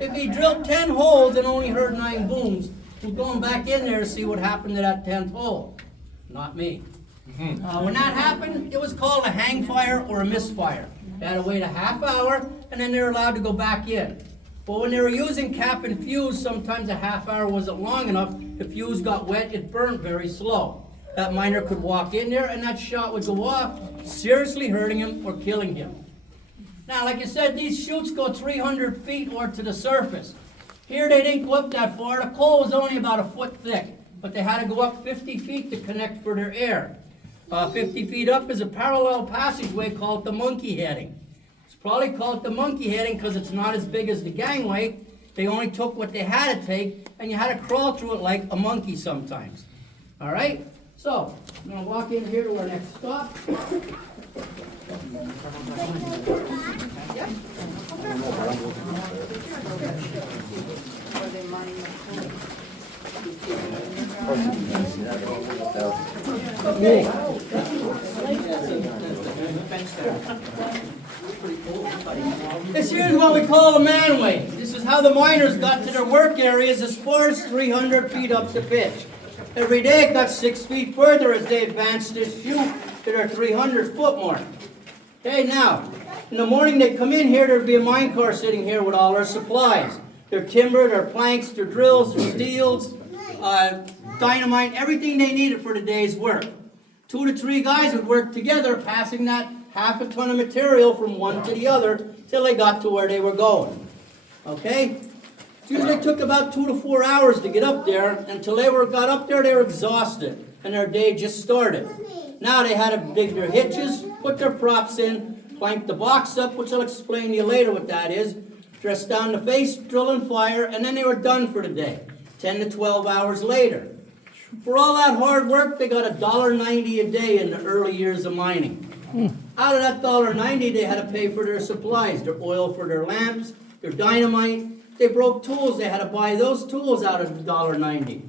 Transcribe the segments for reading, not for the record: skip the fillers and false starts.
If he drilled 10 holes and only heard 9 booms, who's going back in there to see what happened to that 10th hole? Not me. When that happened, it was called a hang fire or a misfire. They had to wait a half hour, and then they were allowed to go back in. But when they were using cap and fuse, sometimes a half hour wasn't long enough. The fuse got wet, it burned very slow. That miner could walk in there, and that shot would go off, seriously hurting him or killing him. Now, like I said, these chutes go 300 feet or to the surface. Here they didn't go up that far. The coal was only about a foot thick, but they had to go up 50 feet to connect for their air. 50 feet up is a parallel passageway called the monkey heading. It's probably called the monkey heading because it's not as big as the gangway. They only took what they had to take, and you had to crawl through it like a monkey sometimes. All right? So, I'm going to walk in here to our next stop. This here is what we call a manway. This is how the miners got to their work areas as far as 300 feet up the pitch. Every day it got 6 feet further as they advanced this chute to their 300-foot mark. Okay, now, in the morning they'd come in here, there'd be a mine car sitting here with all their supplies. Their timber, their planks, their drills, their steels, dynamite, everything they needed for the day's work. 2 to 3 guys would work together, passing that half a ton of material from one to the other till they got to where they were going. Okay? It usually took about 2 to 4 hours to get up there. Until they got up there, they were exhausted, and their day just started. Now they had to dig their hitches, put their props in, plank the box up, which I'll explain to you later what that is, dress down the face, drill and fire, and then they were done for the day, 10 to 12 hours later. For all that hard work, they got $1.90 a day in the early years of mining. Out of that $1.90, they had to pay for their supplies, their oil for their lamps, their dynamite. They broke tools, they had to buy those tools out of the $1.90.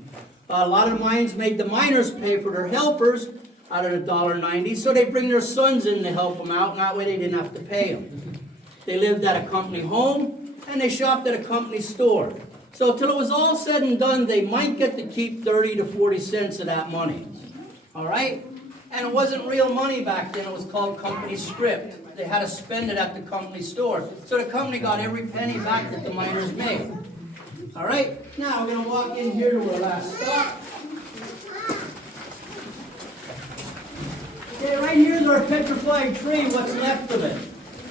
A lot of mines made the miners pay for their helpers out of the $1.90, so they bring their sons in to help them out, and that way they didn't have to pay them. They lived at a company home, and they shopped at a company store. So till it was all said and done, they might get to keep 30 to 40 cents of that money. All right? And it wasn't real money back then. It was called company script. They had to spend it at the company store. So the company got every penny back that the miners made. All right? Now we're going to walk in here to our last stop. Okay, right here's our petrified tree, what's left of it.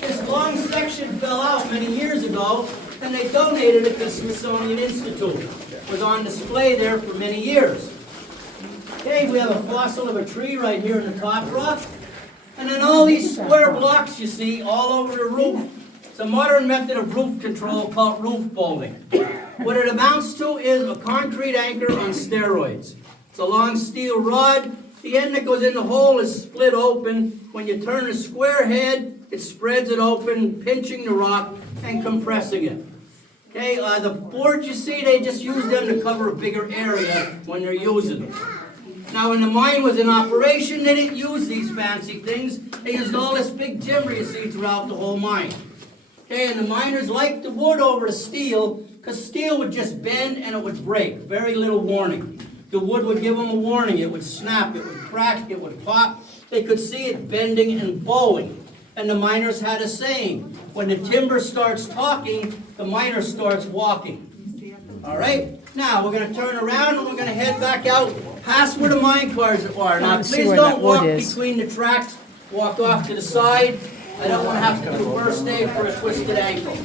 This long section fell out many years ago, and they donated it to the Smithsonian Institute. It was on display there for many years. Okay, we have a fossil of a tree right here in the top rock. And then all these square blocks you see all over the roof. It's a modern method of roof control called roof bolting. What it amounts to is a concrete anchor on steroids. It's a long steel rod. The end that goes in the hole is split open. When you turn the square head, it spreads it open, pinching the rock and compressing it. Okay, the boards you see, they just use them to cover a bigger area when they're using them. Now, when the mine was in operation, they didn't use these fancy things. They used all this big timber you see throughout the whole mine. Okay, and the miners liked the wood over the steel because steel would just bend and it would break. Very little warning. The wood would give them a warning. It would snap, it would crack, it would pop. They could see it bending and bowing. And the miners had a saying, when the timber starts talking, the miner starts walking. All right? Now, we're going to turn around and we're going to head back out past where the mine cars are. Now, please don't walk between the tracks. Walk off to the side. I don't want to have to do first aid for a twisted ankle.